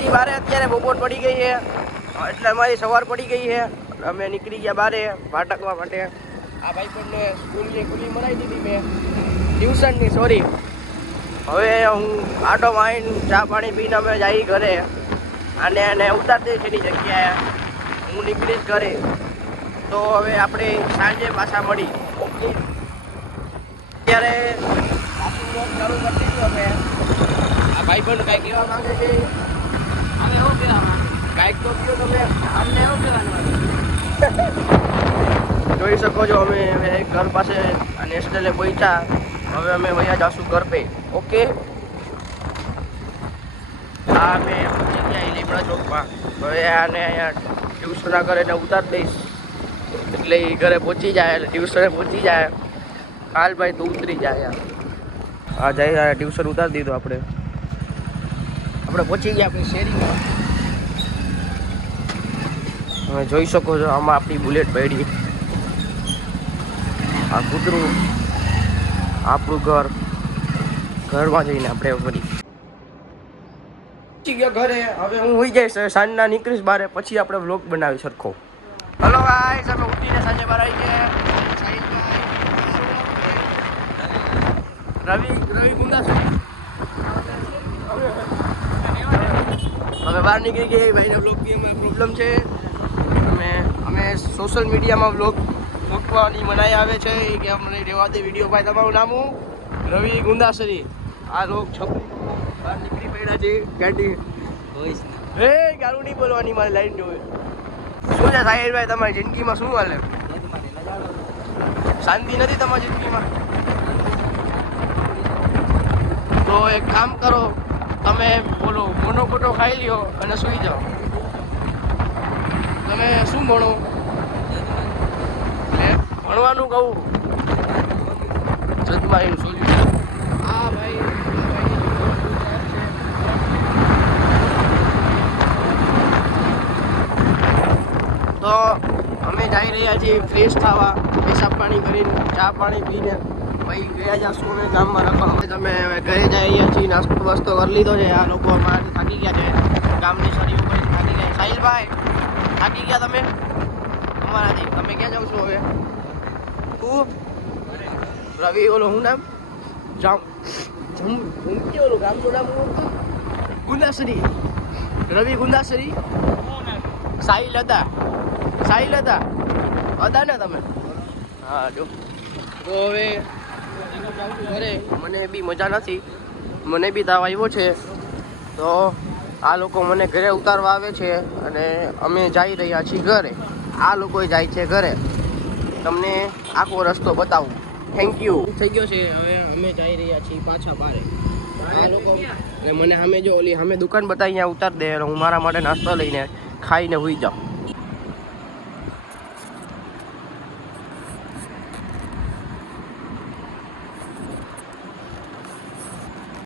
ઘરેથી બારે અત્યારે બપોર પડી ગઈ છે એટલે અમારી સવાર પડી ગઈ છે. અમે નીકળી ગયા બારે ભાટકવા માટે. આ ભાઈ પણ સ્કૂલની ખુલ્લી મરાઈ દીધી મેં, ટ્યુશનની સોરી. હવે હું આટો મારીને ચા પાણી પીને અમે જઈ ઘરે અને એને ઉતાર દઈશ એની જગ્યાએ. હું નીકળીશ ઘરે. તો હવે આપણે સાંજે પાછા મળી. અત્યારે ચાલુ કરી દીધું અમે. આ ભાઈ પણ કાંઈ કહેવા માંગે છે. અમે એવું કહેવા માંગે કાંઈક તો કહો તમે. અમને એવું કહેવાનું જોઈ શકો છો અમે હવે ઘર પાસે નેશનલે પહોંચ્યા. હવે અમે વયા જઈશું ઘર પે. ઓકે, હા અમે પહોંચી ગયા લીમડા ચોકમાં. હવે આને અહીંયા ટ્યુશનના ઘરે એને ઉતારી દઈશ એટલે એ ઘરે પહોંચી જાય, એટલે ટ્યુશને પહોંચી જાય. હાલ ભાઈ તું ઉતરી જાય. હા જાય ટ્યુશન ઉતારી દીધું આપણે પહોંચી ગયા આપણી શેરીમાં. તમે જોઈ શકો છો આમાં આપણી બુલેટ પડી. આ કૂતરું આપણું ઘરમાં જઈને આપણે ફરી પહોંચી ગયા ઘરે. હવે હું હોઈ જઈશ, સાંજના નીકળીશ બારે, પછી આપણે વ્લોગ બનાવી સરખો. હલો ગાઈસ, અમે ઉઠીને સાંજે બહાર આવી ગયા. રવિ ગુંદા છે. હવે બહાર નીકળી ગઈ. ભાઈને વ્લોગની એમાં પ્રોબ્લેમ છે. અમે સોશિયલ મીડિયામાં વ્લોગ મૂકવાની મનાઈ આવે છે કે અમને રહેવા દે વિડીયો. ભાઈ તમારું નામ હું? રવિ ગુંદાસરી. આ લોક છોકરી બહાર નીકળી પડ્યા છે ગાડી. હે ગારું નહીં બોલવાની, મારી લાઈન જોવે. શું છે સાહિલભાઈ તમારી જિંદગીમાં શું હાલે? શાંતિ નથી તમારી જિંદગીમાં? તો એક કામ કરો, તમે બોલો મોનોકોટો ખાઈ લ્યો અને સૂઈ જાઓ. તમે શું ભણો? ભણવાનું કહું જતમાં એનું સોલ્યુશન. હા ભાઈ તો અમે જઈ રહ્યા છીએ ફ્રેશ થવા, પેશાબ પાણી કરીને, ચા પાણી પીને ભાઈ ગયા જશું અમે ગામમાં રખવા. તમે હવે ઘરે જઈ રહ્યા છીએ, નાસ્તો વાસ્તો કરી લીધો છે. આ લોકો અમારાથી થાકી ગયા છે, ગામની સરીઓ કરીને થાકી ગયા. સાહિલભાઈ થાકી ગયા તમે અમારાથી? તમે ક્યાં જાવ છો હવે? તું રવિ ઓલો હું નામ ઓલું ગામનું નામ ગુંદાસરી. રવિ ગુંદાસરી. સાહિલ હતા ને તમે? હા જો. તો હવે ઘરે મને બી મજા નથી, મને બી તાવ આવ્યો છે. તો આ લોકો મને ઘરે ઉતારવા આવે છે અને અમે જઈ રહ્યા છીએ ઘરે. આ લોકો જાય છે ઘરે. તમને આખો રસ્તો બતાવું. Thank you. થઈ ગયો છે. હવે અમે જઈ રહ્યા છીએ પાછા બારે. આ લોકો મને સામે જો ઓલી સામે દુકાન બતાવી અહીંયા ઉતાર દે. હું મારા માટે નાસ્તો લઈને ખાઈને હોઈ જાઉં.